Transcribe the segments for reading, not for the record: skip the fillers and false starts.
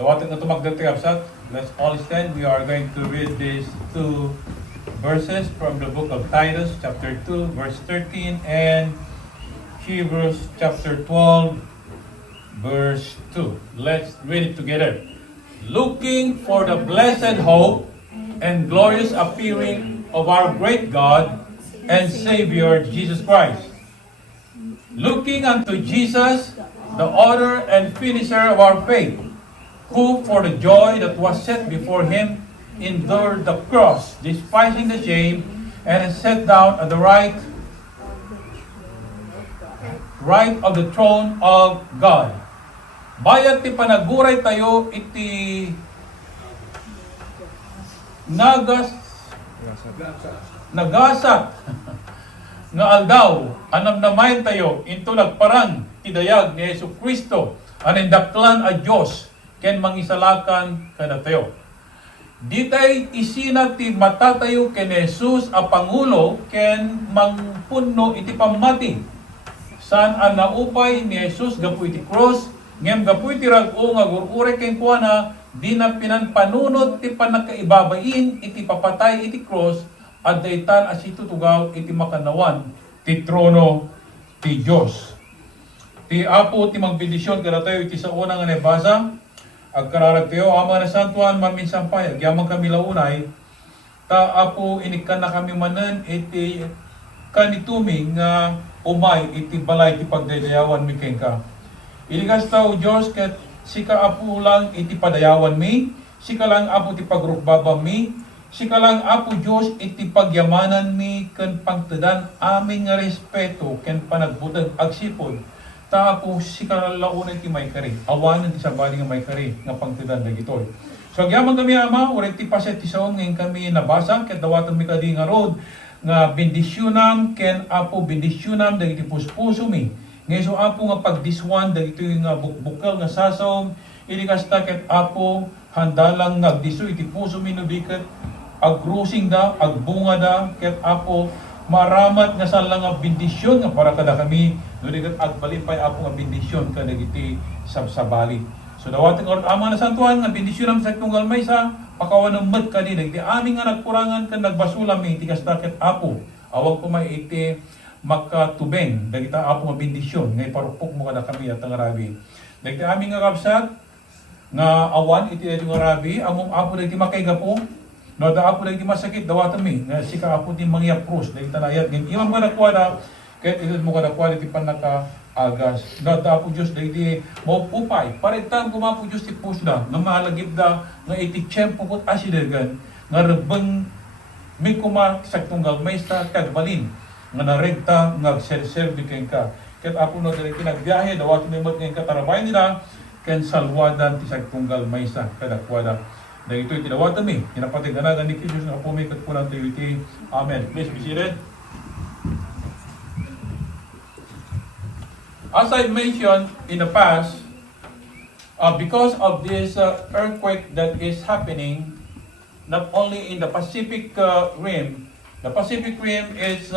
Dawatin na tumagdati kapsat. Let's all stand. We are going to read these two verses from the book of Titus, chapter 2, verse 13, and Hebrews, chapter 12, verse 2. Let's read it together. Looking for the blessed hope and glorious appearing of our great God and Savior, Jesus Christ. Looking unto Jesus, the author and finisher of our faith, who for the joy that was set before him endured the cross, despising the shame, and is set down at the right of the throne of God. Bayat ti panaguray tayo iti nagasat nga aldaw anam namayan tayo into lagparang tidayag ni Yesu Kristo anin daklan a Dios ken mangisalakan kada tayo. Ditay isina ti mata tayo ken Jesus a pangulo ken mangpunno iti pamati. Saan ang naupay ni Jesus gapu iti cross ngem gapu iti rag-o nga gurure ken kuana di na pinanpanunod ti panagkaibabain iti papatay iti cross at daytan as itutugaw iti makanawan ti trono ti Dios. Ti apo ti magbendisyon kada tayo iti sa unang nga nabasa. Agkararag tayo, ama na santuan, maminsampay, agyamang kami launay, ta apo inikan na kami manan, iti kanituming nga umay, iti balay, iti pagdayawan mi kengka. Iligas tao, Diyos, kat sika apo lang, iti padayawan mi, sika lang apo iti pagrukbaba mi, sika lang apo Diyos, iti pagyamanan mi, kan pangtadan, amin nga respeto, ken panagbutan, agsipod, tapo si kalaunan ti may kari. Awanan ti sabali nga may kari nga pangtidan dagitoy. So agyaman kami ama, ulit ti paset ti saon ngayon kami nabasa ket dawatan mi kadi nga rod nga bendisyonam ken apo bendisyonam dagiti puspuso mi. Ngayon so apo nga pagdiswan dagito nga bukbukal nga sasom ili kasta ket apo handalang nagdiso iti puso mi no biket agrusing da agbunga da ket apo maramat nga sa lang nga bendisyon nga para kada kami nudigat agbalipay apo nga bendisyon kada giti sabsabali. So dawaten or ama na santuan nga bendisyon sa tunggal maysa pakawan ng med kadi dagiti aming nga nagkurangan ken nagbasulam mi ti kastaket apo awag ko may iti makatubeng dagita apo nga bendisyon ngay parupok mo kada kami at ngarabi. Dagiti aming nga kapsat nga awan iti nga rabi amom apo dagiti makaygapo. No, da apo lagi masakit dawatan mi nga sika apo din mangya pros dahil tanayat ngem imam nga nakuha ket isus mo kada kuha ti panaka agas no da apo Dios dahil mo upay paretam kumapo Dios ti pusda nga mahalagib da nga iti tiyempo ket asidergan nga rebeng mi kuma sa tunggal maysa kag balin nga naregta nga serserbi ken ka ket apo no dali kinagbiyahe dawatan mi mat ngem katarabay nila ken salwadan ti sa tunggal maysa kada kuha dahil ito'y tinawatan mi, kinapatighanagan ni Jesus na pumikat po ng TVT. Amen. Please be seated. As I mentioned in the past, because of this earthquake that is happening, not only in the Pacific Rim, the Pacific Rim is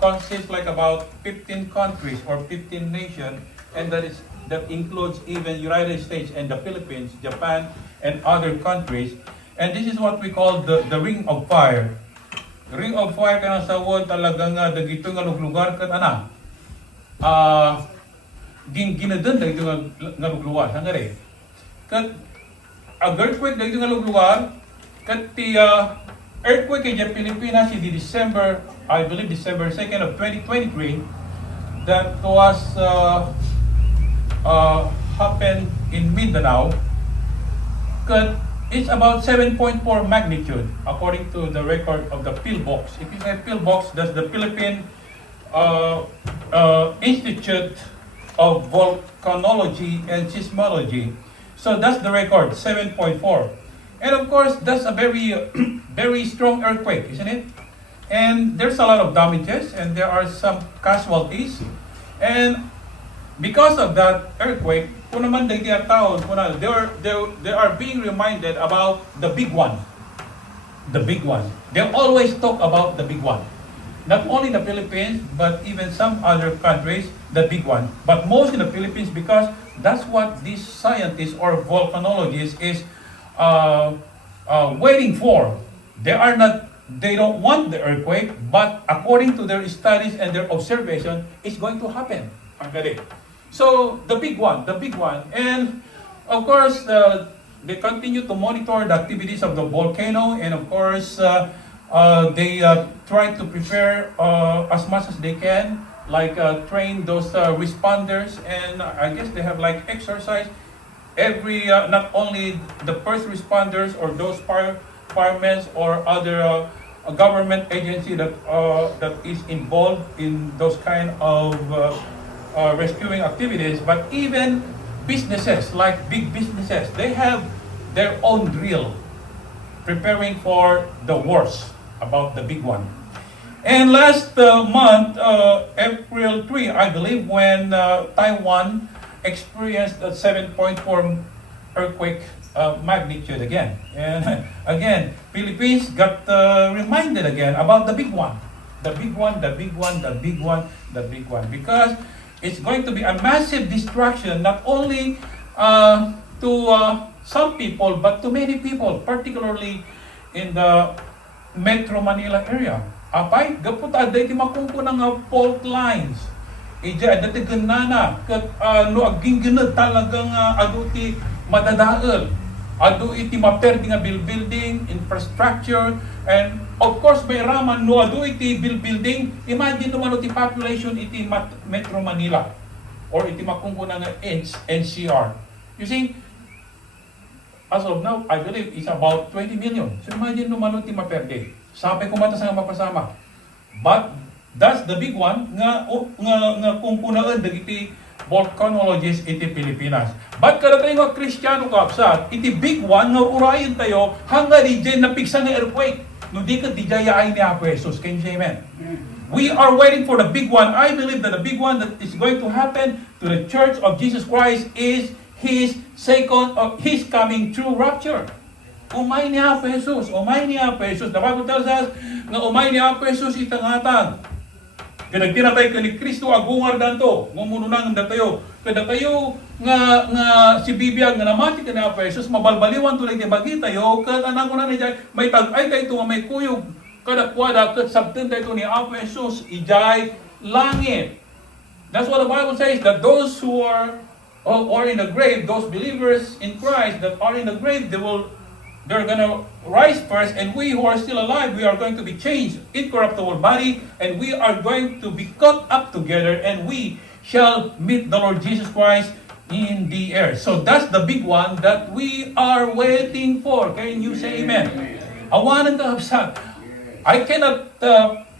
consists like about 15 countries or 15 nations, and that includes even United States and the Philippines, Japan, and other countries. And this is what we call the Ring of Fire. The Ring of Fire kana sa word talagang dagito nga lugar kat ana. Ginadan dagito nga lugar sa ngare. Kat earthquake dagito nga lugar kat ti earthquake in Pilipinas in December, I believe December 2nd of 2023 that was happened in Mindanao. It's about 7.4 magnitude according to the record of the PhilBox. If you say PhilBox, that's the Philippine Institute of Volcanology and Seismology. So that's the record, 7.4. And of course, that's a very, very strong earthquake, isn't it? And there's a lot of damages and there are some casualties. And because of that earthquake, kung naman they are being reminded about the big one. The big one. They always talk about the big one. not only the Philippines, but even some other countries, the big one. But most in the Philippines because that's what these scientists or volcanologists is waiting for. They don't want the earthquake, but according to their studies and their observation, it's going to happen. Okay. So the big one, and of course they continue to monitor the activities of the volcano, and of course they try to prepare as much as they can, like train those responders, and I guess they have like exercise every not only the first responders or those firemen or other government agency that is involved in those kind of rescuing activities, but even businesses, like big businesses, they have their own drill preparing for the worst about the big one. And last month, April 3, I believe, when Taiwan experienced a 7.4 earthquake magnitude again. And again, Philippines got reminded again about the big one. The big one, the big one, the big one, the big one. Because it's going to be a massive destruction, not only to some people, but to many people, particularly in the Metro Manila area. Apay, gapot aday ti makungko ng fault lines. Ija dati ganana kat no aging ginad talagang adu ti madadael. Adu iti maperdi nga building, infrastructure, and of course may raman no adu iti building. Imagine naman ti population iti Metro Manila or iti makungko ng NCR. You see, as of now, I believe it's about 20 million. So imagine naman ti maperdi. Sabi ko mata sa mapasama. But that's the big one nga kung kunaan dagiti volcanologists iti Pilipinas. But kada tayo nga Kristiyano kapsat, iti big one nga urayan tayo hanga di dyan napiksa nga earthquake. No di ka di jaya ay ni Apo Jesus. Can you say amen? We are waiting for the big one. I believe that the big one that is going to happen to the Church of Jesus Christ is His coming true rapture. Umay ni Apo Jesus, umay ni Apo Jesus. The Bible tells us nga umay ni Apo Jesus itangatan. Kaya nagtinatay ka ni Kristo agungar danto, ngumununang datayo. Kada tayo nga si Bibiyag nga namati ka ni Apo Jesus, mabalbaliwan tulay ti bagi tayo, kat anang ko na niya, may tag-ay tayo nga may kuyog, kada kwada, kat sabtin tayo ni Apo Jesus, ijay langit. That's what the Bible says, that those who are in the grave, those believers in Christ that are in the grave, they're gonna rise first, and we who are still alive, we are going to be changed, incorruptible body, and we are going to be caught up together, and we shall meet the Lord Jesus Christ in the air. So that's the big one that we are waiting for. Can you say amen? Awanan ka kapsat. I cannot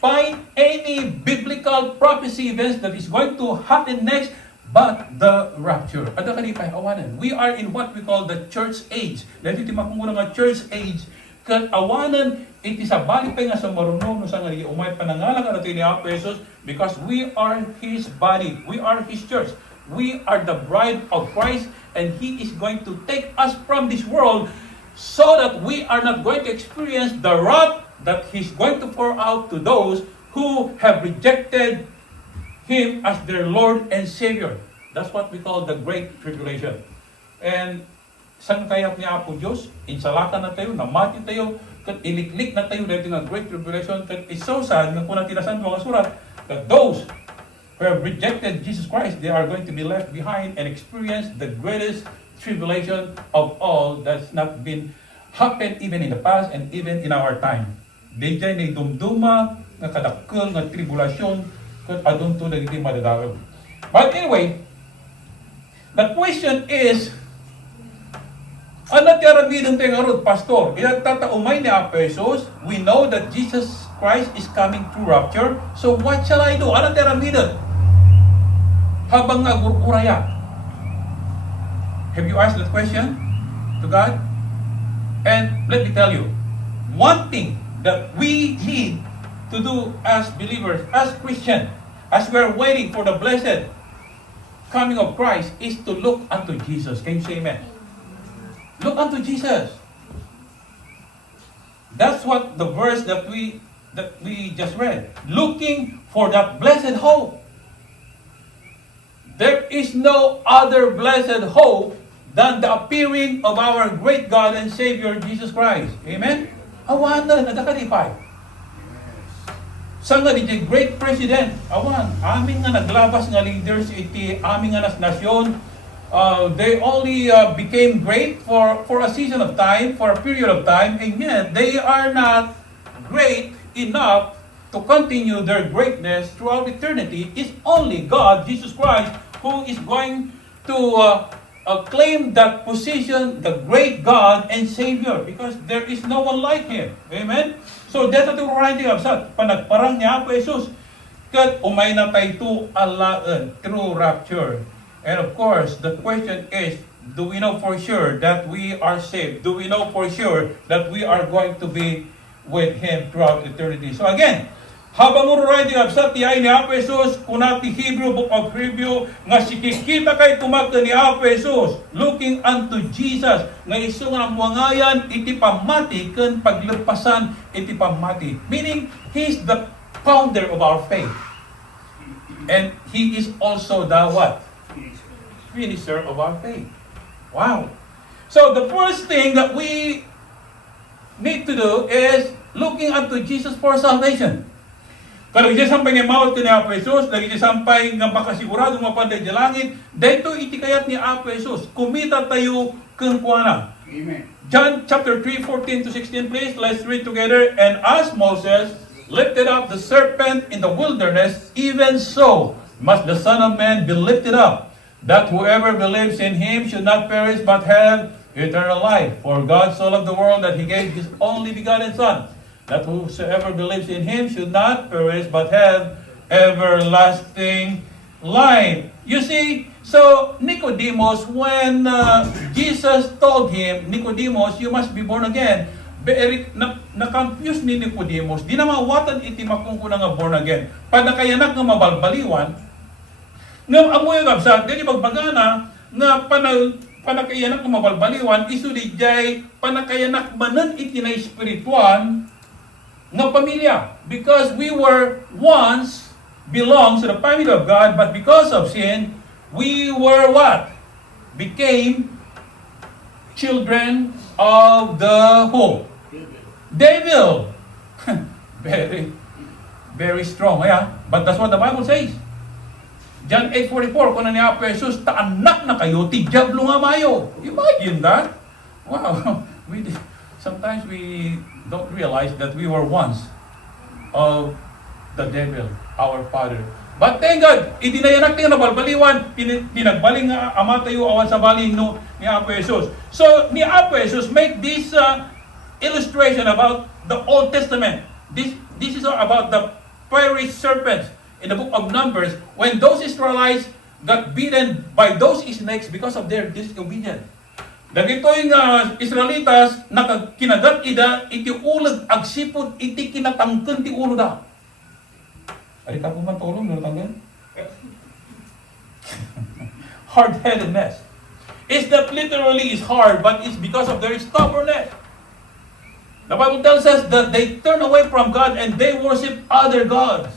find any biblical prophecy events that is going to happen next but the rapture. Ada kanipay awanan. We are in what we call the church age. Dahil iti makunguna nga church age, kat awanan, iti sa balipay nga sa marunong no sa nga umay panangalang ka natin ni Apo Jesus, because we are His body. We are His church. We are the bride of Christ, and He is going to take us from this world so that we are not going to experience the wrath that He's going to pour out to those who have rejected Him as their Lord and Savior. That's what we call the Great Tribulation. And sang kayap ni Apo Diyos, insalakan na tayo, namati tayo, kat iliklik na tayo dahil nga Great Tribulation, kat it's so sad, nga kung natinasan mga surat, that those who have rejected Jesus Christ, they are going to be left behind and experience the greatest tribulation of all that's not been happened even in the past and even in our time. Di dyan ay dumduma, nga kadakkel, nga tribulasyon, kat adun to dagiti madadawag. But anyway, the question is, ano tiarabidong tayo nga ron, Pastor? Tataumay ni Apo Jesus, we know that Jesus Christ is coming through rapture, so what shall I do? Ano tiarabidong? Habang nga gururaya. Have you asked that question to God? And let me tell you, one thing that we need to do as believers, as Christians, as we are waiting for the blessed coming of Christ, is to look unto Jesus. Can you say amen? Look unto Jesus. That's what the verse that we that we just read. Looking for that blessed hope. There is no other blessed hope than the appearing of our great God and Savior, Jesus Christ. Amen? Awan na, nagkakalipay. Sa nga di great president, awan, amin nga naglabas nga leaders iti amin nga nasyon, they only became great for a season of time, for a period of time, and yet they are not great enough to continue their greatness throughout eternity. It's only God, Jesus Christ, who is going to claim that position, the great God and Savior, because there is no one like Him. Amen? So, dito ito writing of sa panagparang niya po Jesus, kat umay na tayo to alaan through rapture. And of course, the question is, do we know for sure that we are saved? Do we know for sure that we are going to be with Him throughout eternity? So again, habang writing of sa tiyay ni Apo Jesus, kunati Hebrew book of review, nga sikikita kay tumakta ni Apo Jesus, looking unto Jesus, nga iso nga muangayan, iti pamati, ken paglepasan, iti pamati. Meaning, He's the founder of our faith. And He is also the what? Finisher of our faith. Wow. So the first thing that we need to do is looking unto Jesus for salvation. Kalau iti sampay nga maot ni Apo Jesus, lagi iti sampay nga makasigurado mapanday di langit, dahito iti kayat ni Apo Jesus, kumita tayo kung kuana. Amen. John chapter 3, 14 to 16, please. Let's read together. And as Moses lifted up the serpent in the wilderness, even so must the Son of Man be lifted up, that whoever believes in Him should not perish but have eternal life. For God so loved the world that He gave His only begotten Son, that whosoever believes in Him should not perish but have everlasting life. You see, so Nicodemus, when Jesus told him, Nicodemus, you must be born again, na-confuse ni Nicodemus, di na mawatan iti makungkuna nga born again. Padakayanak nga mabalbaliwan, nga amoy nga absat, ganyan magbagana, nga panakayanak nga mabalbaliwan, isu di jay panakayanak manan iti na espirituan, nga pamilya, because we were once belongs to the family of God, but because of sin, we were what? Became children of the who? Devil. Very, very strong, yeah? But that's what the Bible says. John 8:44, kung na niya po Jesus, taanak na kayo, ti diablo nga mayo. Imagine that. Wow. Sometimes we don't realize that we were once of the devil, our father. But thank God, idinayanak tayo na balbaliwan, pinagbaling nga ama tayo awan sa bali no, ni Apo Jesus. So, ni Apo Jesus make this illustration about the Old Testament. This is about the fiery serpents in the book of Numbers, when those Israelites got beaten by those snakes because of their disobedience. Dagitoy nga Israelitas nakakinagat ida iti ulag agsipod iti kinatangken ti ulo da. Ari ka po man tulong natanggan? Hard-headedness. It's not literally is hard, but it's because of their stubbornness. The Bible tells us that they turn away from God and they worship other gods.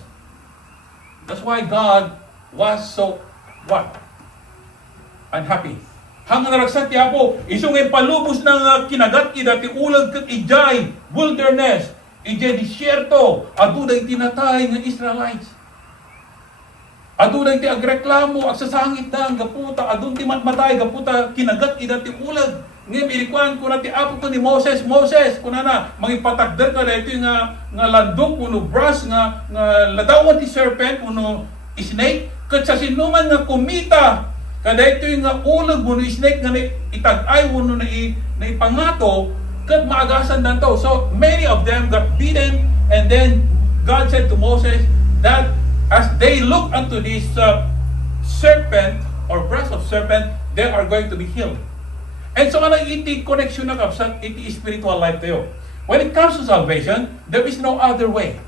That's why God was so what? Unhappy. Hanggang naragsak ti Apo, isungay palubos ng kinagat ida ti ulag ket ijay wilderness, ijay disyerto, aduday tinatay ng Israelites. Aduday ti agreklamo, agsasangit na, gaputa, adun ti matmatay, gaputa, kinagat ida ti ulag. Ngayon, ilikuan ko na ti Apo ko ni Moses, kuna na, magipatagder ka na ito nga landok, kuno brass, nga ladawan ti serpent, kuno snake, kat sa sinuman nga kumita, kada ito yung ulag mo no snake nga itag-ay mo no na ipangato, kat maagasan na to. So, many of them got beaten, and then God said to Moses that as they look unto this serpent, or breast of serpent, they are going to be healed. And so, iti connection na kapsat, iti spiritual life tayo. When it comes to salvation, there is no other way.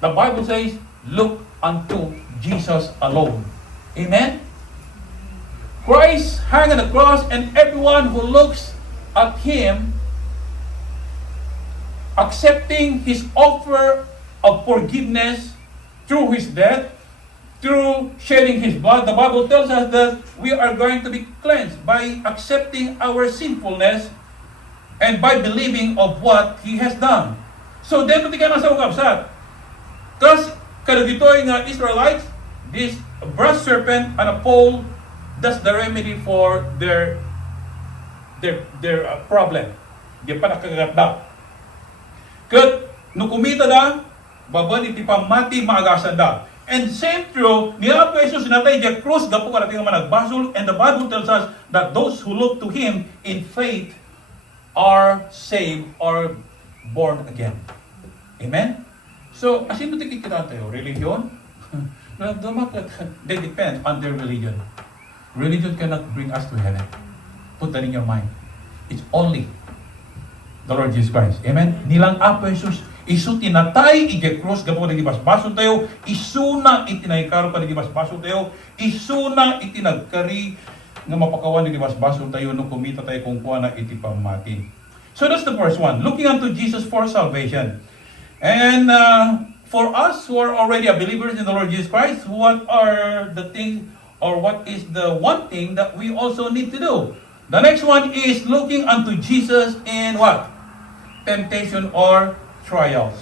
The Bible says, look unto Jesus alone. Amen? Christ hung on the cross, and everyone who looks at Him accepting His offer of forgiveness through His death, through shedding His blood. The Bible tells us that we are going to be cleansed by accepting our sinfulness and by believing of what He has done. So, dito ka na sa ukapsat. Kasi, kada dito'y nga Israelites, this brass serpent and a pole, that's the remedy for their problem. Di pa nakagagat. Kat, nung kumita na, baban iti pamati maagasan da. And same true, ni Apo Jesus natay di krus, gapo ka natin naman nagbasol, and the Bible tells us that those who look to Him in faith are saved or born again. Amen? So, asino tikikita tayo? Religion? They depend on their religion. Religion cannot bring us to heaven. Put that in your mind. It's only the Lord Jesus Christ. Amen? Nilang Apo Jesus, isu tinatay, ige-cross, gapo na gibasbaso tayo, isu na itinaykaro pa na gibasbaso tayo, isu na itinagkari, nga mapakawan na gibasbaso tayo, nung kumita tayo kung kuha na itipamati. So that's the first one, looking unto Jesus for salvation. And for us who are already a believers in the Lord Jesus Christ, what are the things, or what is the one thing that we also need to do? The next one is looking unto Jesus in what? Temptation or trials.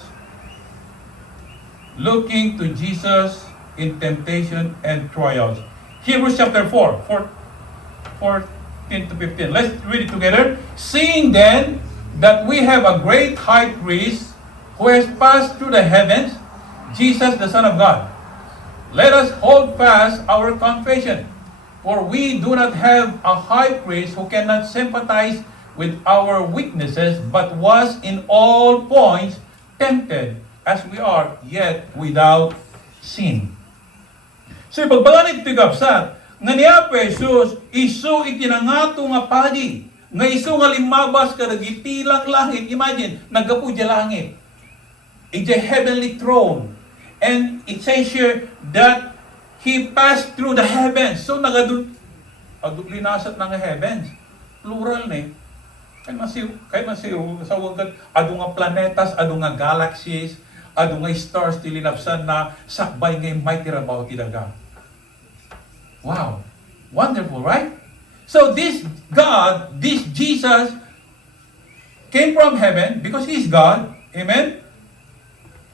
Looking to Jesus in temptation and trials. Hebrews chapter 4, 14 to 15. Let's read it together. Seeing then that we have a great high priest who has passed through the heavens, Jesus the Son of God, let us hold fast our confession. For we do not have a high priest who cannot sympathize with our weaknesses, but was in all points tempted as we are, yet without sin. So, pagbalanit tigapsat, nga niya po Jesus, isu itinangato nga padi, nga isu nga limabas kadagitilang langit. Imagine, naggapu di langit. It's a heavenly throne. And it says here that He passed through the heavens. So, linasat ng heavens. Plural na Kaya masiw, sa wagat, ado nga planetas, ado nga galaxies, ado nga stars, tilinapsan na sakbay ngay mighty rabaw tidaga. Wow! Wonderful, right? So this God, this Jesus, came from heaven because He is God. Amen?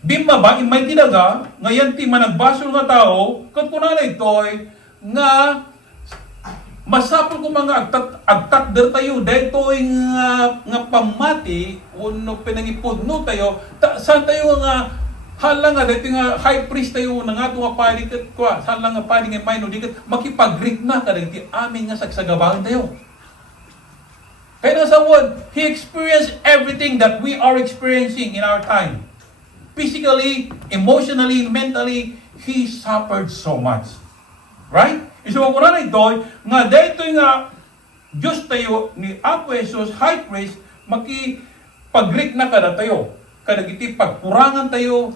Bimaba, imay tidaga, ngayon ti managbasol nga tao, kat kuna na ito'y, nga masapol ko mga agtakder tayo, dahil nga pamati, uno pinangipod no tayo, saan tayo nga, halang nga, dahil nga high priest tayo, nga ito nga palikat ko, halang nga pali nga may no, dikat, makipag-Greek na ka, dahil amin nga sagsagabahan tayo. Kaya sa word, He experienced everything that we are experiencing in our time. Physically, emotionally, mentally, He suffered so much. Right? Isuwa ko na ito, nga dito nga Diyos tayo ni Apo Jesus, high priest, makipag-Greek na kada tayo. Kadagiti pagkurangan tayo,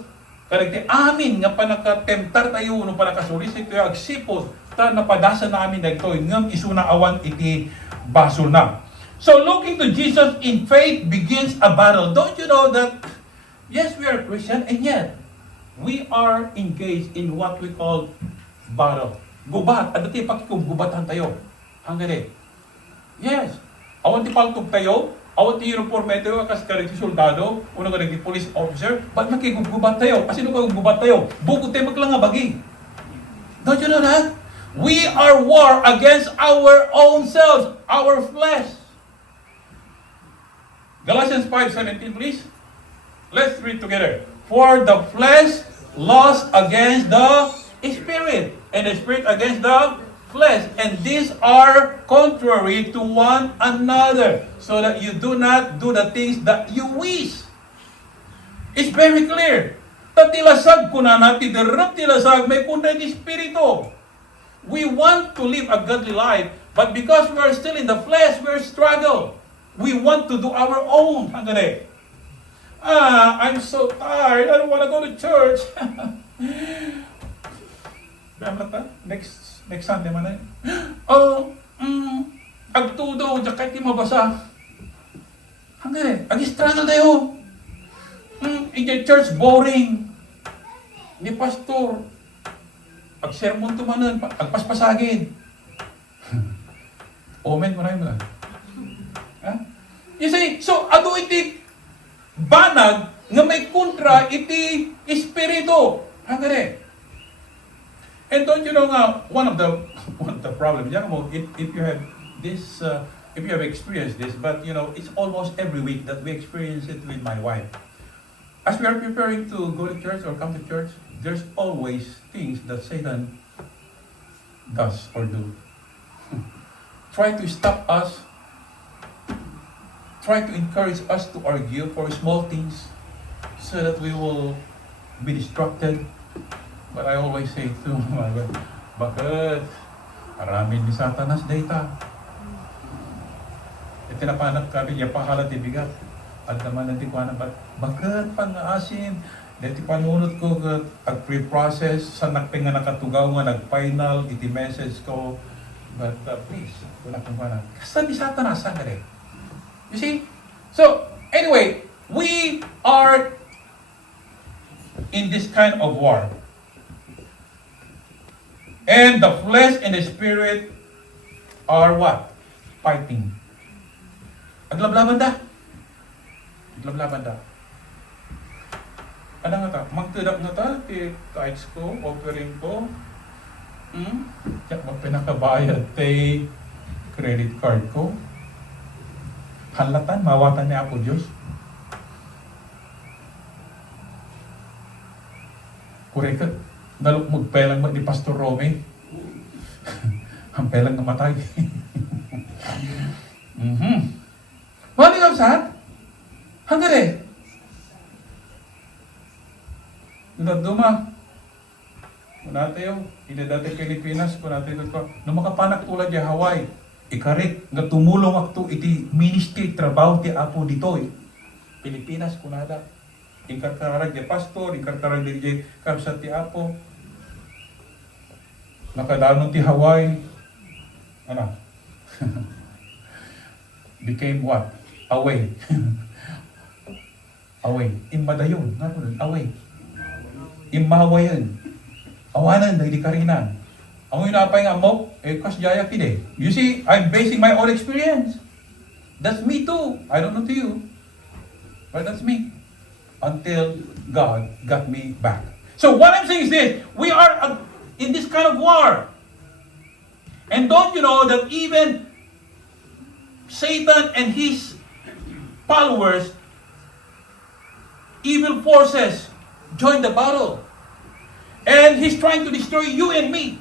kadagiti amin nga panakatemptar tayo, no panakasulisik tayo, agsipot, ta napadasa namin na ito, ngam isuna awan iti basol na. So looking to Jesus in faith begins a battle. Don't you know that, yes, we are Christian, and yet, we are engaged in what we call battle. Gubat, at dati pakikugubatan tayo. Hanggang eh. Yes. Awan ti paltog tayo, awan ti uniforme tayo, kas kariti soldado, unang kariti police officer, ba't makigugubat tayo? Kasi nung kagugubat tayo, bukod tayo maglang-abagi. Don't you know that? We are war against our own selves, our flesh. Galatians 5:17, please. Let's read together. For the flesh lusts against the Spirit, and the Spirit against the flesh, and these are contrary to one another, so that you do not do the things that you wish. It's very clear. Tatilasag ko na natin, tilasag, may punta yung Espiritu. We want to live a godly life, but because we are still in the flesh, we are struggle. We want to do our own. Hanggang I'm so tired, I don't want to go to church. Next Sunday man na. Agtudo, kahit di mabasa. Hanggang ag-struggle tayo. In the church, boring. Ni pastor, pag-sermon tumanan, pagpaspasagin. Omen, maraming mga. Ha? You see, so, ado iti banag nga may kontra iti espiritu. Hanggang and don't you know nga, one of the problems, if you have this, if you have experienced this, but you know, it's almost every week that we experience it with my wife. As we are preparing to go to church or come to church, there's always things that Satan does or do. Try to stop us, try to encourage us to argue for small things so that we will be distracted. But I always say to my wife, bakit? Aramin ni Satanas data. Ito na panak kami, niya pahalat ibigat. At naman natin ko na, bakit pang-aasin? Dito panunod ko at pre-process sa nakpinga nakatugaw nga, nag-final, iti message ko. But please, wala kong panak. Kasabi Satanas, saan ka rin? You see? So, anyway, we are in this kind of war. And the flesh and the spirit are what? Fighting. Aglablaban da. Aglablaban da. Ano nga ta? Magtudak nga ta? Tights ko, offering ko. Tiyak magpinakabayad tay credit card ko. Halatan, mawatan niya ako Diyos. Kureka. Magpelang ni Pastor Romy. Ang pelang namatay. Mali ka saan? Hanggang eh. Naduma. Kung natin hindi dati Pilipinas, kung natin ko, nung makapanak tulad yung Hawaii, ikarik, nga tumulong akto iti ministry, trabaho ti Apo dito eh. Pilipinas, kung nada. Inkarkarag di pastor, inkarkarag di kapsat ti Apo. Nakadanon ti Hawaii. Ano? Became what? Away. Away. Imadayon. Away. Imawayan. Awanan, dahil karinan. Ang inapay nga mo, kasjaya kide. You see, I'm basing my own experience. That's me too. I don't know to you. But that's me. Until God got me back. So what I'm saying is this, we are in this kind of war. And don't you know that even Satan and his followers, evil forces, join the battle. And he's trying to destroy you and me.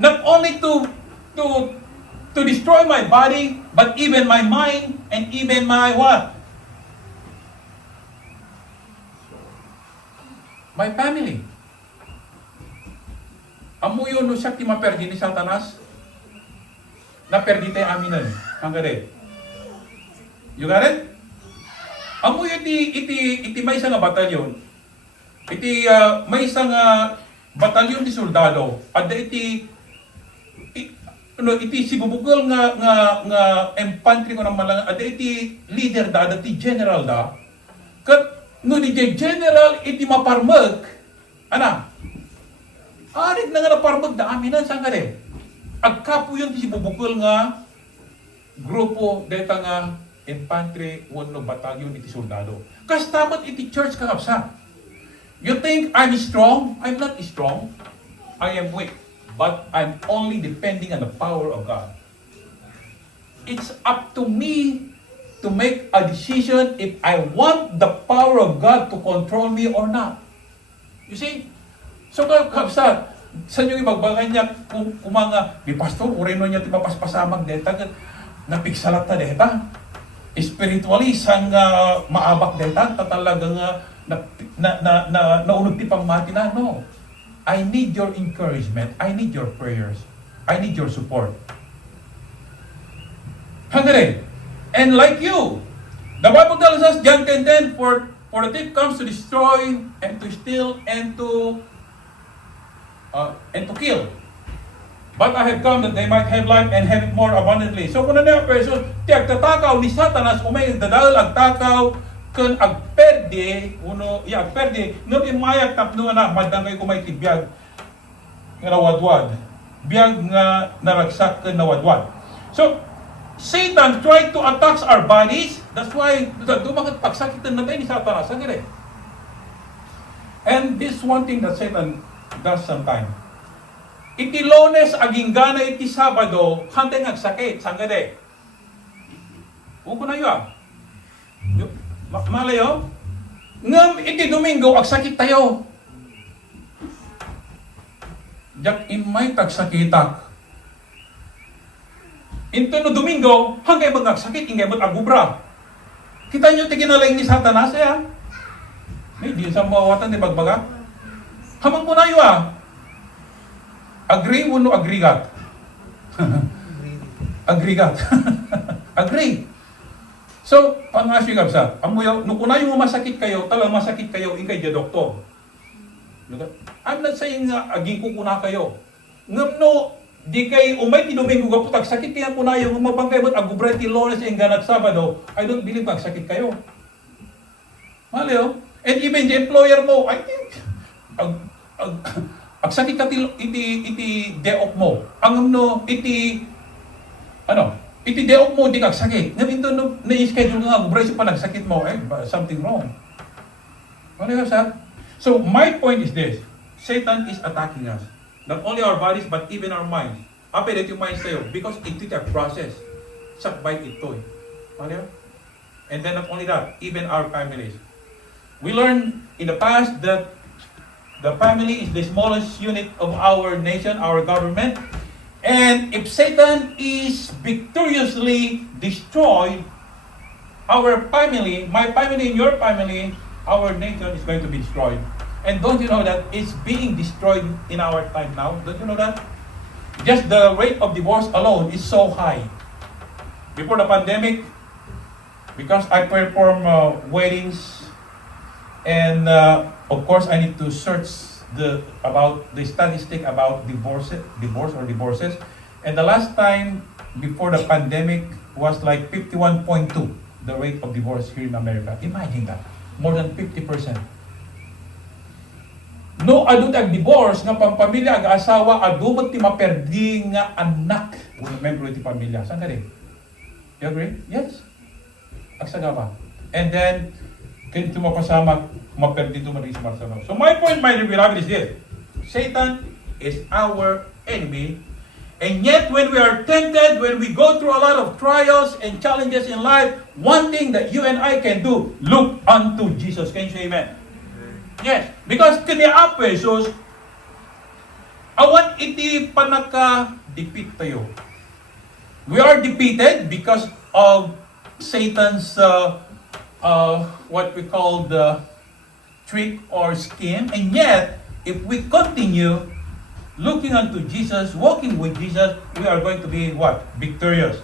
Not only to destroy my body, but even my mind and even my what? My family. Amo yun no siya ti maperdi ni Satanas. Naperdi tayo aminan. Hanggang rin. You got it? Amo yun iti may isang batalyon. May isang batalyon di soldado. At iti sibubugol nga infantry ko ng malang. At iti leader da, iti general da. Kat no di general iti maparmag. Ana? Arit na nga naparmag da aminan sang kare. Agkapo yun ti sibubugol nga grupo deta nga infantry wano batalyon iti soldado. Kas tamat iti church kakapsa. You think I'm strong? I'm not strong. I am weak. But I'm only depending on the power of God. It's up to me to make a decision if I want the power of God to control me or not. You see? So, kapsa, sa inyo ibagbagan niya kung mga, di pastor, ureno niya tipapaspasamag deta, napiksalat na deta. Spiritually, sang maabak deta, tatalagang naulog ti pangmati na. No. I need your encouragement. I need your prayers. I need your support. Hungry. And like you, the Bible tells us, John 10:10, for the thief comes to destroy and to steal and to kill. But I have come that they might have life and have it more abundantly. So kung ano yung person, tiyag tatakaw ni Satanas, umay dadal ang takaw, kun agperde, uno, agperde, no imayak tapno na, madangay ko may tibiyag, nga nawadwad. Biyag nga naragsak ka nawadwad. So, Satan tried to attack our bodies. That's why, dumakit pagsakitan na tayo ni Satanas. Ang gano'n. And this one thing that Satan does sometimes. Iti Lunes aging gana iti Sabado, hantay nagsakit. Saan gano'n? Uko na yun. Malayo? Ngam iti Domingo, agsakit tayo. Jak imay tagsakitak. Into no Domingo, hanggang mga agsakit, ingay mo't agubra. Kita nyo tiginalaing ni Satanas, ya? May di sa mawatan di bagbaga. Hamang ko na yun, Agree mo no agrigat? Agrigat. Agree. So, pangasyo kabsa, amuyo, nung kunayo mo masakit kayo, talang masakit kayo, ikay di doktor. I'm not saying nga, aging kukuna kayo. Ngam no, di kay umay tinuming ko kaputag, sakit kaya kunayo, mabangkay mo't agubray ti Lunes yung ganat Sabado, I don't believe magsakit kayo. Maliyo? And even the employer mo, I think, agsakit ka iti day-off mo. Ang no, iti day-off mo, di kagsakit. Ngayon ito, na-schedule nga, agubray siya pa nagsakit mo, something wrong. Maliyo, sir? So, my point is this. Satan is attacking us. Not only our bodies, but even our minds. Apelit yung minds tayo. Because ito yung process. Sakbay ito eh. And then not only that, even our families. We learned in the past that the family is the smallest unit of our nation, our government. And if Satan is victoriously destroyed, our family, my family and your family, our nation is going to be destroyed. And don't you know that it's being destroyed in our time now? Don't you know that? Just the rate of divorce alone is so high. Before the pandemic, because I perform weddings, and of course I need to search about the statistic about divorce or divorces. And the last time before the pandemic was like 51.2, the rate of divorce here in America. Imagine that. More than 50%. No, adun ag divorce nga pampamilya ag asawa adumot ti maperdi nga anak uno membro ti pamilya. Saan ka rin? You agree? Yes. Agsagaba. And then kinito mapasama maperdi to maris marsama. So my point, my beloved, is this. Satan is our enemy. And yet when we are tempted, when we go through a lot of trials and challenges in life, one thing that you and I can do, look unto Jesus. Can you say amen? Yes, because kini Apo Jesus, awan iti panaka-defeat tayo. We are defeated because of Satan's what we call the trick or scheme, and yet if we continue looking unto Jesus, walking with Jesus, we are going to be what? Victorious.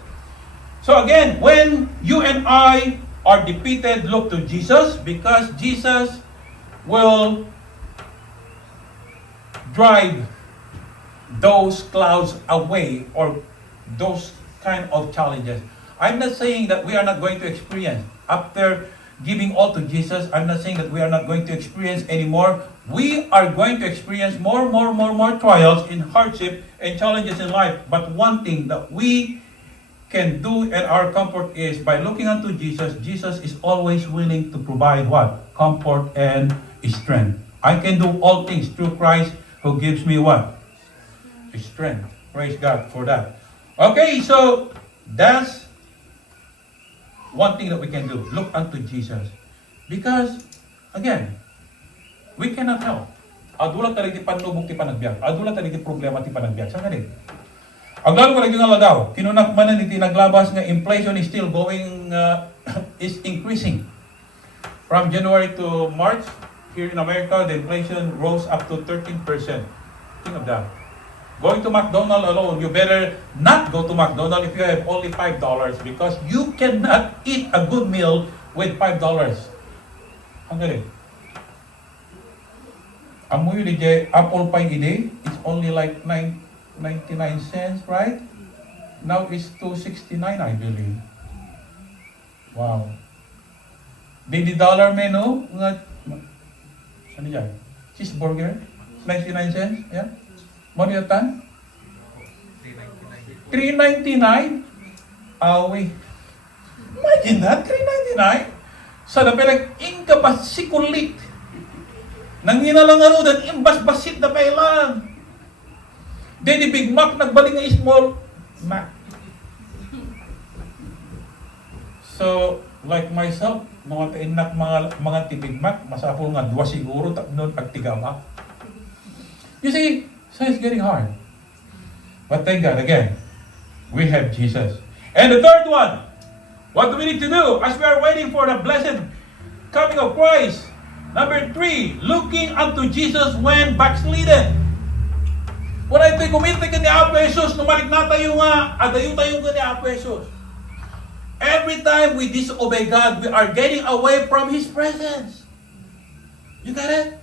So again, when you and I are defeated, look to Jesus, because Jesus will drive those clouds away, or those kind of challenges. I'm not saying that we are not going to experience, after giving all to Jesus, I'm not saying that we are not going to experience anymore. We are going to experience more trials and hardship and challenges in life. But one thing that we can do and our comfort is by looking unto Jesus. Jesus is always willing to provide what? Comfort and strength. I can do all things through Christ who gives me what? Strength. Praise God for that. Okay, so that's one thing that we can do. Look unto Jesus. Because, again, we cannot help. Adulat tayo ti panlubog ti panagbiag. Adulat tayo ti problema ti panagbiag. Saan ka din? Ang lalo ko rin yung aladaw, kinunakmanan iti naglabas nga inflation is still going, is increasing. From January to March, here in America, the inflation rose up to 13%. Think of that. Going to McDonald's alone, you better not go to McDonald's if you have only $5, because you cannot eat a good meal with $5. Ang galing. Amoy yung apple pie ide, it's only like 99 cents, right? Now it's $2.69, I believe. Wow. Di dollar menu, nga, ano yan? Cheeseburger? 99 cents? Yeah? Mo niya tan? 399? Awi. Imagine that, 399? Sa napilang incapacikulit. Nangina lang ano, dan imbas basit na pailan. Di Big Mac, nagbaling nga small Mac. So, like myself, mga kainak, mga Big Mac, masapol nga, dua siguro, nun pagtigama. You see, so it's getting hard. But thank God, again, we have Jesus. And the third one, what do we need to do as we are waiting for the blessed coming of Christ? Number 3, looking unto Jesus when backslidden. Wala ito'y kumita ka ni Apo Jesus, numalik na tayo nga, adayo tayo ka ni Apo Jesus. Every time we disobey God, we are getting away from His presence. You get it?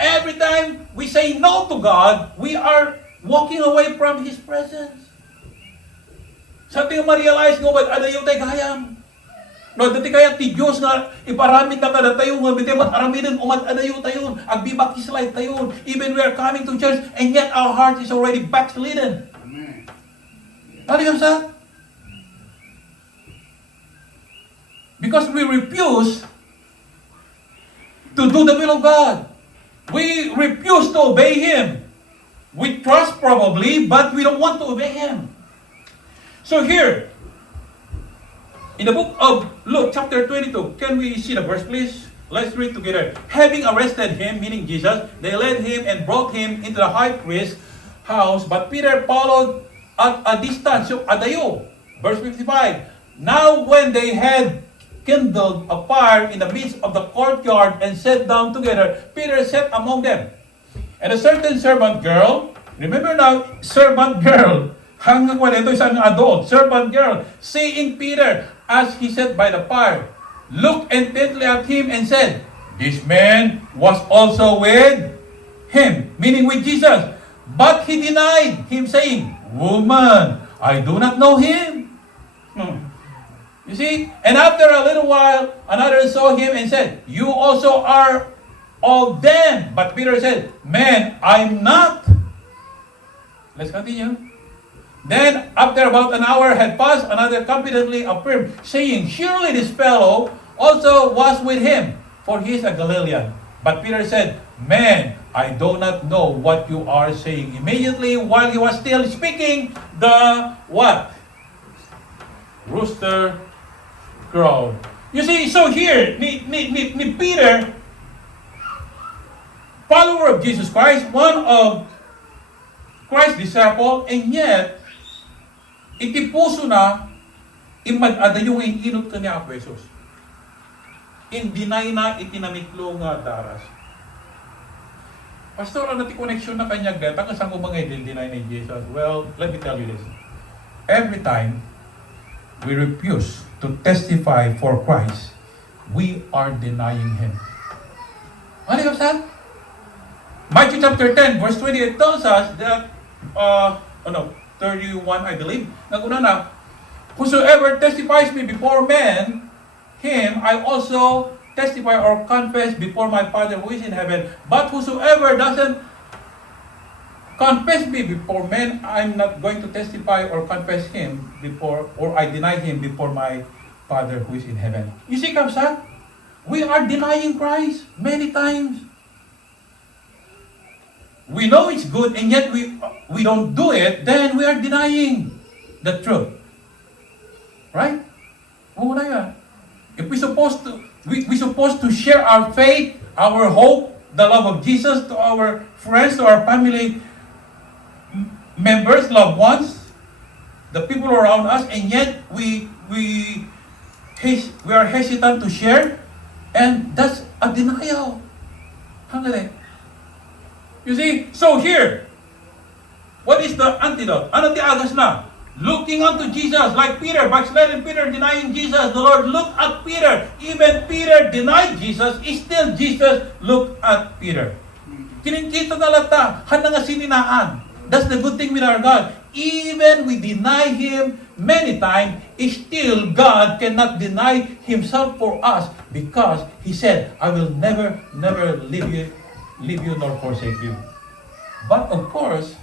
Every time we say no to God, we are walking away from His presence. Sa ating ma-realize nga ba, adayo tayo gayam. No, dati kaya ti Diyos nga, iparamid na kada tayo nga, biti mat aramidin, umat adayo tayo, agbibak islay tayo, even we are coming to church, and yet our heart is already backslidden. Amen. Ano yun sa? Because we refuse to do the will of God. We refuse to obey Him. We trust probably, but we don't want to obey Him. So here, in the book of Luke chapter 22, can we see the verse please? Let's read together. Having arrested Him, meaning Jesus, they led Him and brought Him into the high priest's house, but Peter followed at a distance. So, adayo. Verse 55. Now when they had kindled a fire in the midst of the courtyard and sat down together, Peter sat among them. And a certain servant girl, remember now, servant girl, hanggang wala ito isang adult, servant girl, seeing Peter as he sat by the fire, looked intently at him and said, "This man was also with him," meaning with Jesus. But he denied him, saying, "Woman, I do not know him." You see? And after a little while, another saw him and said, "You also are of them." But Peter said, "Man, I'm not." Let's continue. Then, after about an hour had passed, another confidently affirmed, saying, "Surely this fellow also was with him, for he is a Galilean." But Peter said, "Man, I do not know what you are saying." Immediately, while he was still speaking, the what? Rooster crowed. You see, so here, ni Peter, follower of Jesus Christ, one of Christ's disciple, and yet, iti puso na, imad-ada yung inot ka ni Apo Jesus. In-deny na, itinamiklo nga daras. Pastor, ano ti connection na kanyag data? Kasang ko mga deny ni Jesus? Well, let me tell you this. Every time we refuse to testify for Christ, we are denying Him. Ano yung sabi? Matthew chapter 10, verse 28 tells us that, 31, I believe, naguna na, "Whosoever testifies me before men, him I also testify or confess before my Father who is in heaven. But whosoever doesn't confess me before men, I'm not going to testify or confess him before, or I deny him before my Father who is in heaven." You see, Kamsa, we are denying Christ many times. We know it's good, and yet we don't do it, then we are denying the truth. Right? Muna yan. If we supposed to share our faith, our hope, the love of Jesus to our friends, to our family members, loved ones, the people around us, and yet we are hesitant to share, and that's a denial. Hanggang you see, so here, what is the antidote? Ano ti agas na? Looking unto Jesus, like Peter, backsliding Peter, denying Jesus. The Lord looked at Peter. Even Peter denied Jesus, still Jesus looked at Peter. Kiningkita na lata, hanang nga sininaan. That's the good thing with our God. Even we deny Him many times, still God cannot deny Himself for us because He said, I will never, never leave you nor forsake you. But of course,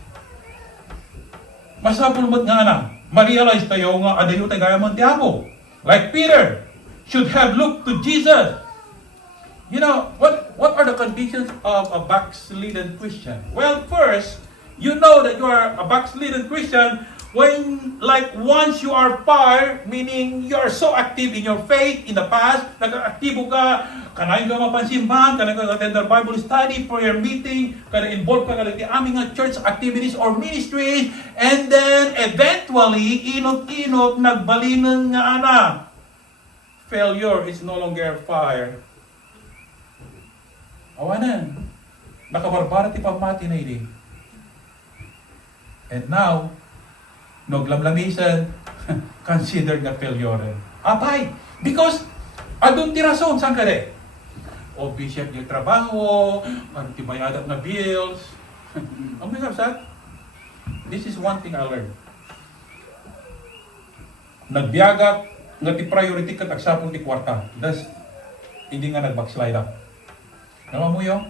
masapul mo't nga na, ma-realize tayo nga adayo tayo gaya man tiyapo. Like Peter should have looked to Jesus. You know, what are the conditions of a backslidden Christian? Well, first, you know that you are a backslidden Christian when, like, once you are far, meaning you are so active in your faith in the past, nag-aktibo ka, kanay ka mapansimbahan, kanay ka attend the Bible study, prayer meeting, kanay involved ka kanay aming church activities or ministries, and then eventually, inot-inot, nagbalinan nga ana. Failure is no longer fire. Awanan. Nakabarbara ti pamati na ini. And now, naglamlamisan, consider nga failure. Apay, because adun ti rason, saan ka de? O bishop yung trabaho, ang tibayadap na bills. Ang mga kapsat, this is one thing I learned. Nagbiagak, nga ti priority ka tagsapon ti kwarta. Das, hindi nga nag-backslide up. Naman mo yung?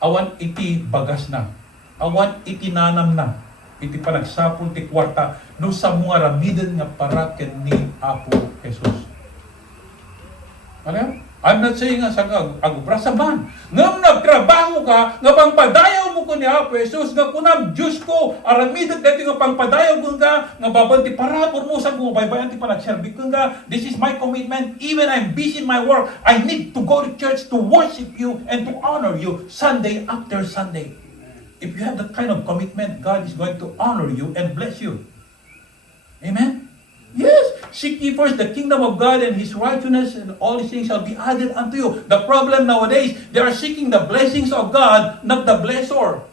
Awan iti bagas na. Awan iti nanam na. Iti panagsapon ti kwarta no sa mga ramidan nga para ken ni Apo Jesus. Alam? I'm not saying nga sa agubrasa man. Ngam nagtrabaho ka, nga pangpadayaw mo ko ni Apo Jesus, nga kunam Diyos ko, aramidan dito nga pangpadayaw ko nga, nga babanti para mo sa kong baybayan ti panagserbi ko nga, this is my commitment, even I'm busy in my work, I need to go to church to worship you and to honor you Sunday after Sunday. If you have that kind of commitment, God is going to honor you and bless you. Amen? Yes, seek ye first the kingdom of God and His righteousness, and all these things shall be added unto you. The problem nowadays, they are seeking the blessings of God, not the blessor.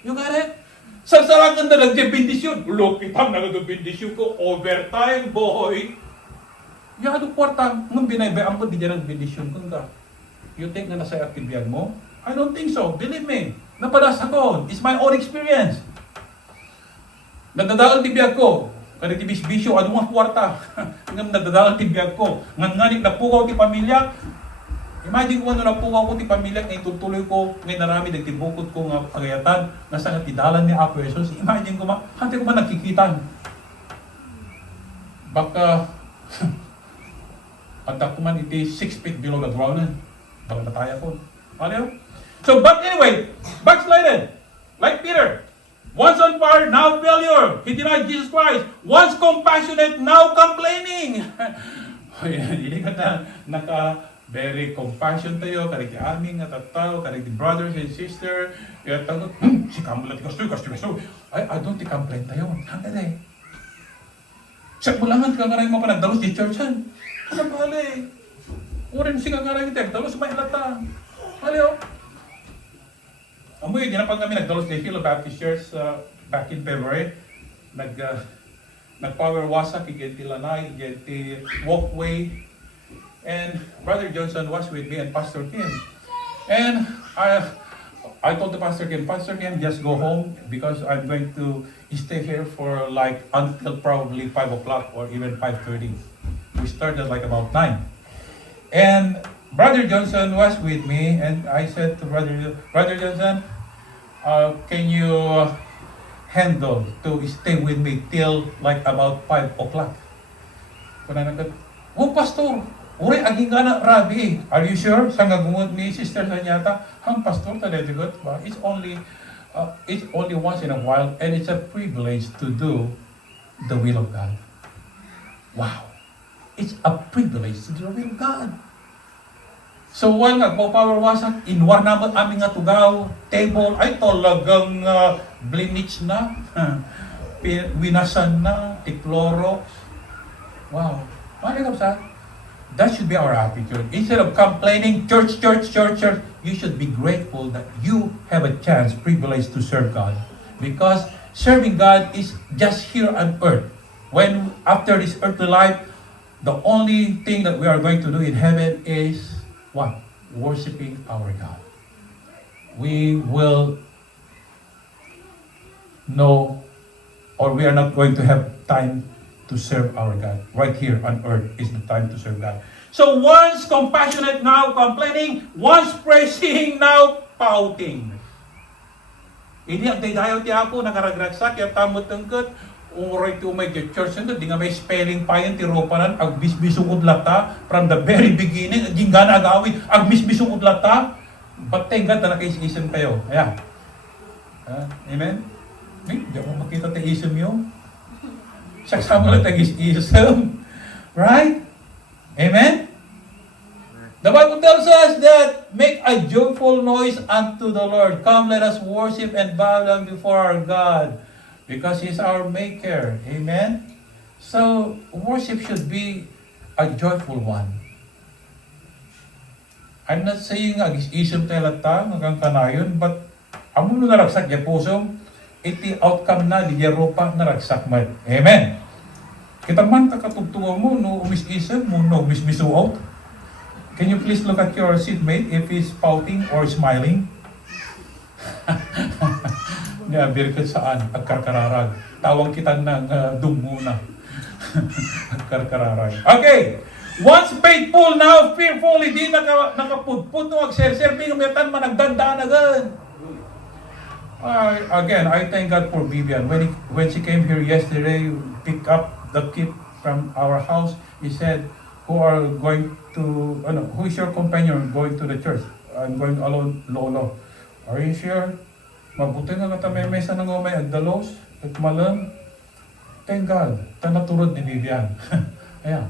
You got it? Sarsaragan na nagbibindisyon. Lukitang na nagbibindisyon ko, overtime, boy. Yado kwartang, nung binaybayaan ko, di dyan nagbibindisyon ko nga. You think na nasa aktibiyan mo? I don't think so. Believe me. Napadas ako. It's my own experience. Nagdadaan tibiyag ko. Kada tibis-bisyo, ano mga kwarta. Hanggang nadadaan tibiyag ko. Nganganik na pukaw ti pamilya. Imagine ko ano na pukaw ko ti pamilya, ngayon tutuloy ko, ngayon narami, nagtibukot ko nga pagayatan, nasa nga tidalan ni Apo Jesus. Imagine ko hante ko ba nagkikitan? Baka, at ako man iti 6 feet below the ground. Baka nataya ko. Ano? So, but anyway, backslided. Like Peter. Once on fire, now failure. He denied Jesus Christ. Once compassionate, now complaining. Hindi ka na very compassion tayo, karig ti aming at tao, karig ti brothers and sister. Si Kamula ti kastoy. I don't ti complain tayo. Hanggang eh. Sa bulangan ka nga rin mo pa nagdalos di churchan. Ano bali? Urin si ka nga rin ti nagdalos may halata. Haliyo. Amoy, ginapag kami nagdalos ni Philo Baptist Church back in February. Nag-power wasak, igenti lanay, igenti walkway. And Brother Johnson was with me and Pastor Kim. And I told the Pastor Kim, just go home because I'm going to stay here for like until probably 5 o'clock or even 5:30. We started like about 9. And Brother Johnson was with me, and I said to Brother Johnson, can you handle to stay with me till like about 5 o'clock? Kuna nagkat, oh Pastor, uri aging gana Rabi, are you sure? Sa ngagungod ni Sister Sanyata, hang Pastor talagot ba? It's only once in a while, and it's a privilege to do the will of God. Wow, it's a privilege to do the will of God. So while nagpo-power wasak, inwar naman aming nga tugaw, table, ay talagang blinich na, winasan na, tikloro. Wow. Mga sa, that should be our attitude. Instead of complaining, church, you should be grateful that you have a chance, privilege to serve God. Because serving God is just here on earth. When after this earthly life, the only thing that we are going to do in heaven is what? Worshiping our God. We will no, or we are not going to have time to serve our God. Right here on earth is the time to serve God. So once compassionate, now complaining, once praising, now pouting. Ini ang dayaw ti Apo, nakaragraksak, yung tamot tengket, uray ti umay ti church nito, di nga may spelling pa yun, ti ropanan, ag bisbisungod lata, from the very beginning, aging gana agawin, ag bisbisungod lata, but thank God na nakaisism kayo. Ayan. Amen? Di ako makita ti ism yun. Saksama lang ti ism. Right? Amen? The Bible tells us that make a joyful noise unto the Lord. Come, let us worship and bow down before our God, because He is our Maker. Amen? So, worship should be a joyful one. I'm not saying agis-isip tayo lata, hanggang kanayon, but amo na naragsak ya puso, iti outcome na, di Europa naragsak man. Amen? Kita man takatugtungo mo, no umis-isip mo, no umis-misuot. Can you please look at your seatmate if he's pouting or smiling? Nga, birkat saan? Agkarkararag. Tawang kita ng dumuna. Agkarkararag. Okay! Once faithful, now fearful, hindi nakapudpud no agserserping, umitan man nagdandaan agad. Again, I thank God for Vivian. When she came here yesterday, pick up the kid from our house, he said, who is your companion going to the church? I'm going alone, Lolo. Are you sure? Mabuti nga nga may mesa ng umay agdalos, at malam. Thank God, tanaturod ni Vivian. Ayan.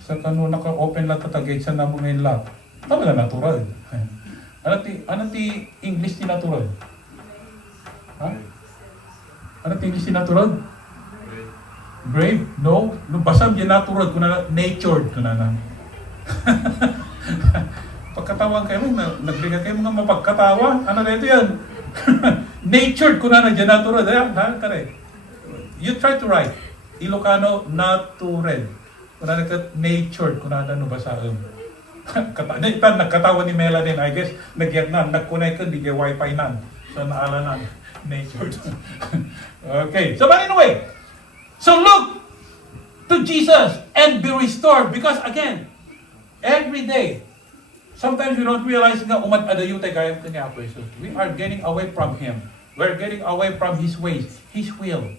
Sa kanu naka-open lang tatagay sa namo ngayon lang. Tama na natural. Ano ti English ti natural? Ha? Ano ti English ti natural? Brave? No. Basam di natural, kuna natured, kuna na. Pagkatawang kayo, nagbigay kayo mga mapagkatawa. Ano na ito yan? Natured, kuna na di natural. Ha? Kare. You try to write. Ilocano, natural. Kuna na natured, kuna na nubasaan. Nagkatawa ni Melanie, I guess, nagyan na, nag-connect ka, di kay wifi na. So, naala na. Natured. Okay. So, but anyway, so look to Jesus and be restored, because again, every day, sometimes we don't realize nga umad-adayo tayo kaya kanya Apo Jesus. We are getting away from Him. We're getting away from His ways, His will.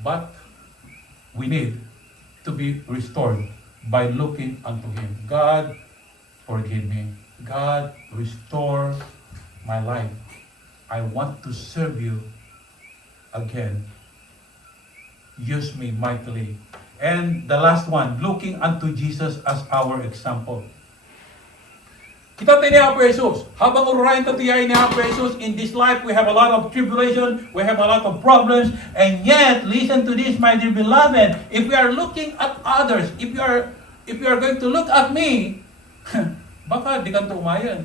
But we need to be restored by looking unto Him. God, forgive me. God, restore my life. I want to serve You again. Use me mightily. And the last one, looking unto Jesus as our example. Kita tayo ni Apo Jesus. Habang ururayan tatiyay ni Apo Jesus, in this life we have a lot of tribulation, we have a lot of problems, and yet, listen to this, my dear beloved, if we are looking at others, if you are going to look at me, baka di kanto umayan.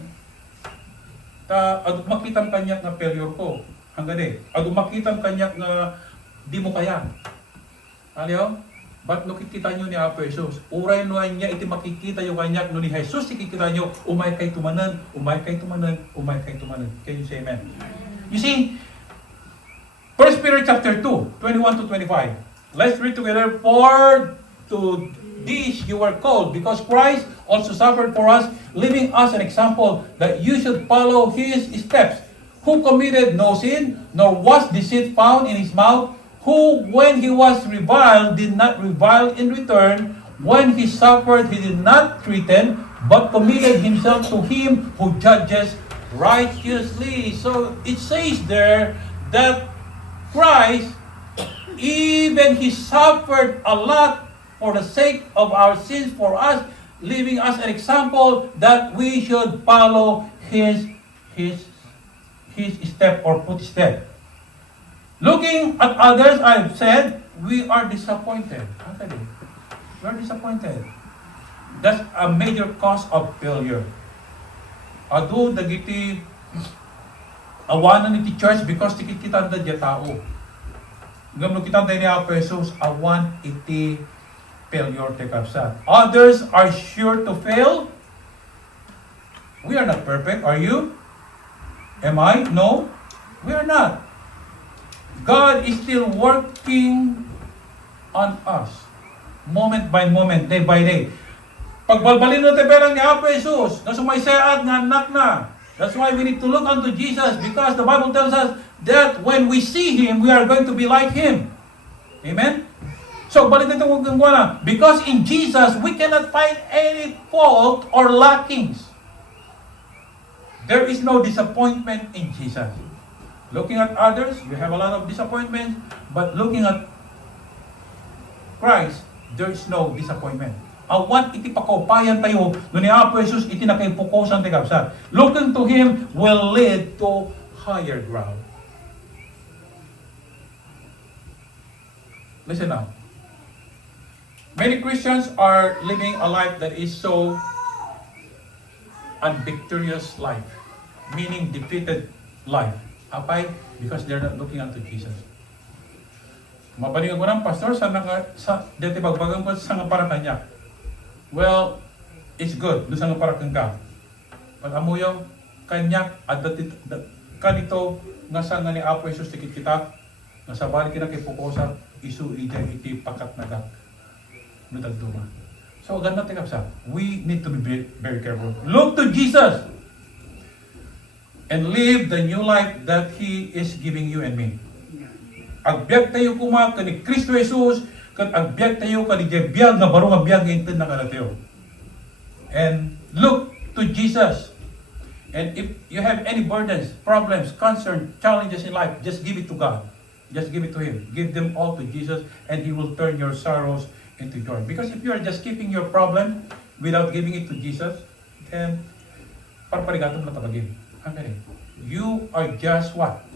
Adu makitang kanyak na failure ko. Hanggang adu makitang kanyak na di mo kaya. Aliyo? But no kikita nyo ni Apo Jesus. Uray no niya iti makikita yung kanyak no ni Jesus, ikikita nyo, umay kay tumanan, umay kay tumanan, umay kay tumanan. Can you say amen? You see, 1 Peter chapter 2, 21 to 25. Let's read together. For to this you were called, because Christ also suffered for us, leaving us an example that you should follow His steps, who committed no sin, nor was deceit found in His mouth, who, when He was reviled, did not revile in return. When He suffered, He did not threaten, but committed Himself to Him who judges righteously. So it says there that Christ, even He suffered a lot for the sake of our sins for us, leaving us an example that we should follow His step or footstep. Looking at others, I've said, we are disappointed. Okay. We are disappointed. That's a major cause of failure. Ado, dagiti awanan iti church because tikikitan da diya tao. Gamno kitan tayo ni Apo Jesus, awan iti failure te kapsat. Others are sure to fail. We are not perfect, are you? Am I? No. We are not. God is still working on us. Moment by moment, day by day. Pagbalbalin natin pera ni Apo Jesus, na sumaysayaat nga anak na. That's why we need to look unto Jesus, because the Bible tells us that when we see Him, we are going to be like Him. Amen? So, balik natin kung na. Because in Jesus, we cannot find any fault or lackings. There is no disappointment in Jesus. Looking at others, you have a lot of disappointments, but looking at Christ, there is no disappointment. Awan iti pakopayan tayo, no ni Apo Jesus iti nakaipukosan ti kapsa. Looking to Him will lead to higher ground. Listen now. Many Christians are living a life that is so unvictorious life, meaning defeated life. Apay? Because they're not looking unto Jesus. Mabalikan ko ng pastor sa dati bagbagang ko sa ngaparatan niya. Well, it's good. Doon sa ngaparatan ka. But amo yung kanyak at kanito nga sa nga ni Apo Jesus tikit kita nga sa balik na kay pukosa isu ija iti pakat nagak. Nutagduma. So agad natin kapsa. We need to be very careful. Look to Jesus and live the new life that He is giving you and me. Agbyag tayo kuma kani Kristo Jesus, kat agbyag tayo kani biyag nga baro nga biyag inten na kanatayo. And look to Jesus. And if you have any burdens, problems, concerns, challenges in life, just give it to God. Just give it to Him. Give them all to Jesus, and He will turn your sorrows into joy. Because if you are just keeping your problem without giving it to Jesus, then parparigatong natabagin. Okay. You are just what?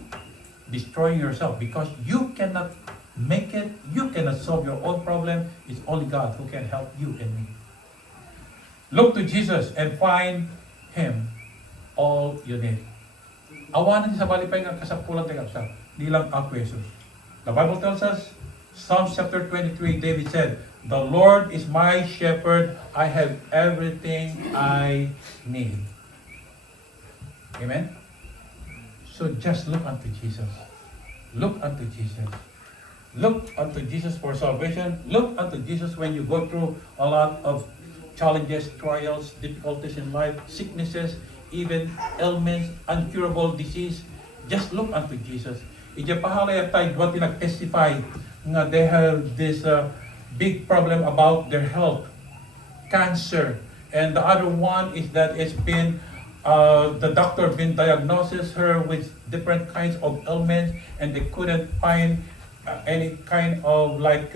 Destroying yourself, because you cannot make it, you cannot solve your own problem. It's only God who can help you and me. Look to Jesus and find Him all you need. Awanan sa balipay nga kasapulan tayo sa nilang Apo Jesus. The Bible tells us, Psalms chapter 23, David said, "The Lord is my shepherd, I have everything I need." Amen? So just look unto Jesus. Look unto Jesus. Look unto Jesus for salvation. Look unto Jesus when you go through a lot of challenges, trials, difficulties in life, sicknesses, even ailments, incurable disease. Just look unto Jesus. Ija pahalay at tayo what pinag-testify nga they have this big problem about their health, cancer, and the other one is that it's been the doctor been diagnosis her with different kinds of ailments, and they couldn't find any kind of like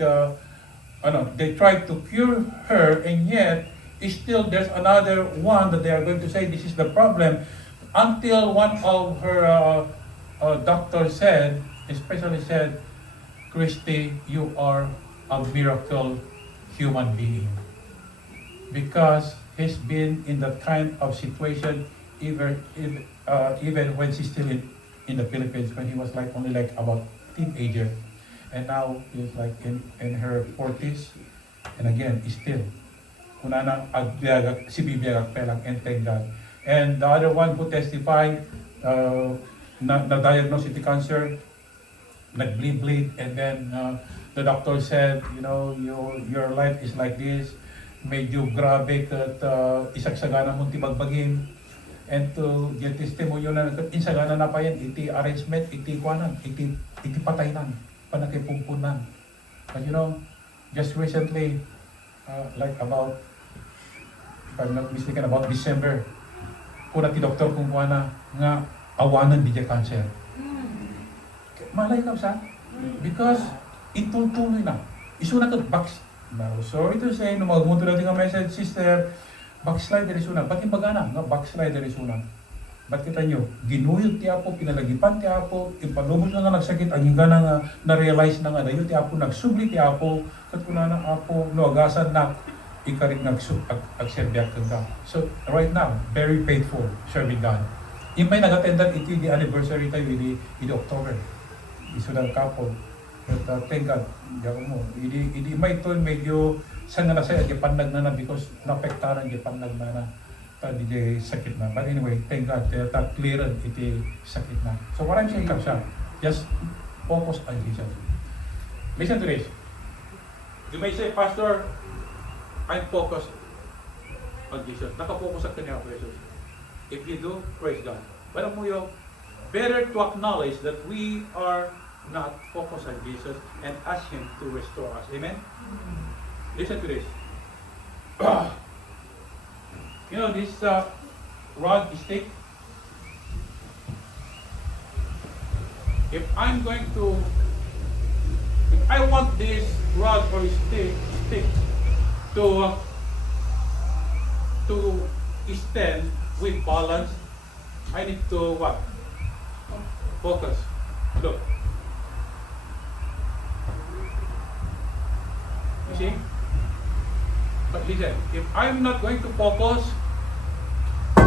they tried to cure her, and yet still there's another one that they are going to say this is the problem, until one of her doctor said, especially said, "Christy, you are a miracle human being," because he's been in that kind of situation even when she's still in the Philippines, when he was like only like about teenager, and now he's like in her 40s, and again still kunana agbiagak si bibiyagak pelang and thank God. And the other one who testified na-diagnose iti cancer, nag-bleed, and then the doctor said, you know, your life is like this, medyo grabe kat isagsagana mong tibagbagin, and to yung testimonyo na insagana na pa yan, iti arrangement, iti kwanan, iti pataynan, panakipumpunan. But you know, just recently, like about, if I'm not mistaken, about December, kuna ti doktor kung kuana nga awanan di cancer. Malay ka sa? Because itutuloy na. Isuna ka box. Now, sorry to say, no magmuto natin ang message, sister, backslider isuna. Ba't yung bagana? Nga backslider isuna. Ba't kita nyo? Ginuyot ti Apo, pinalagipan ti Apo, ipanubos na nga nagsakit, ang higa na nga, na-realize na nga, dayo ti Apo, nagsubli ti Apo, kat kuna na Apo, luagasan na, ikarik nagserbiak ka. So, right now, very faithful, serving God. Impay nag-attendan iti di anniversary tayo, iti October. Isunang couple. But thank God, diyan mo. Idi may ito medyo saan nga na sa'yo, di pandag na na because napektaran di pandag na na. DJ sakit na. But anyway, thank God, cleared iti sakit na. So what I'm saying, Kapsa, just focus on Jesus. Listen to this. You may say, Pastor, I'm focused on Jesus. Nakapokus sa kanya ako, Jesus. If you do, praise God. But mo yung better to acknowledge that we are not focused on Jesus and ask Him to restore us. Amen? Listen to this. You know, this rod stick, if I want this rod or stick to stand with balance, I need to what? Focus. Look. You see? But listen, if I'm not going to focus, that's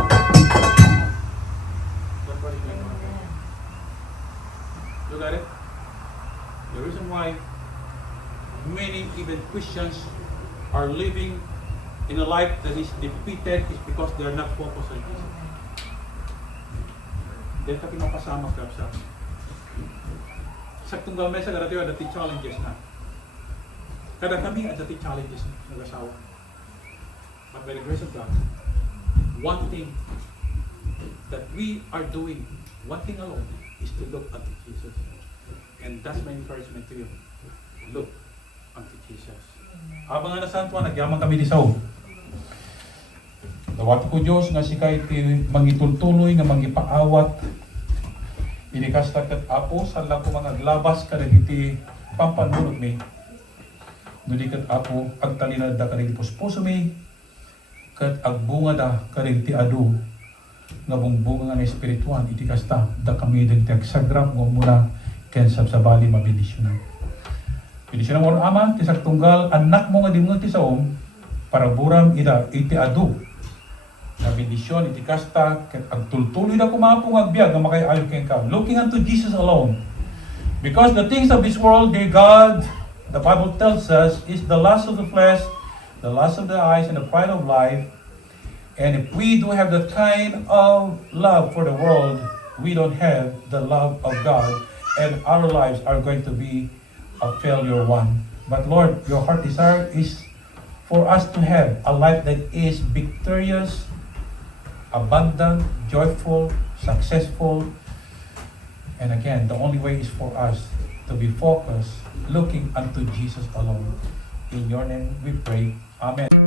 what is going to happen. Look at it. The reason why many even Christians are living in a life that is defeated is because they are not focused on Jesus. Dahil ka pinapasama ka sa tunggal mesa kada tayo ada challenges na. Kada kami ada challenges na nag-asawa. But by the grace of God, one thing that we are doing, one thing alone, is to look unto Jesus. And that's my encouragement to you. Look unto Jesus. Habang nga nasantuan, nagyamang kami di sao. Dawat ko Diyos nga si kay mangitultuloy nga mangipaawat. Inikasta kat apo, sala ko mga glabas ka iti pampanunod mi. Nudi kat apo, agtalinad da ka rin puspuso mi. Kat agbunga da karing ti adu nga bungbunga nga na espirituan iti kasta da kami din ti agsagram nga muna ken sabsabali mabindisyonan. Bindisyonan mo ama ti tunggal anak mo nga dimngon ti saom para buram ida iti adu na bindisyon iti kasta ket agtultuloy da kumapong agbiag nga makayayo ken ka looking unto Jesus alone. Because the things of this world, dear God, the Bible tells us, is the lust of the flesh, the lust of the eyes, and the pride of life. And if we do have that kind of love for the world, we don't have the love of God, and our lives are going to be a failure one. But Lord, your heart desire is for us to have a life that is victorious, abundant, joyful, successful. And again, the only way is for us to be focused, looking unto Jesus alone. In your name we pray. Amen.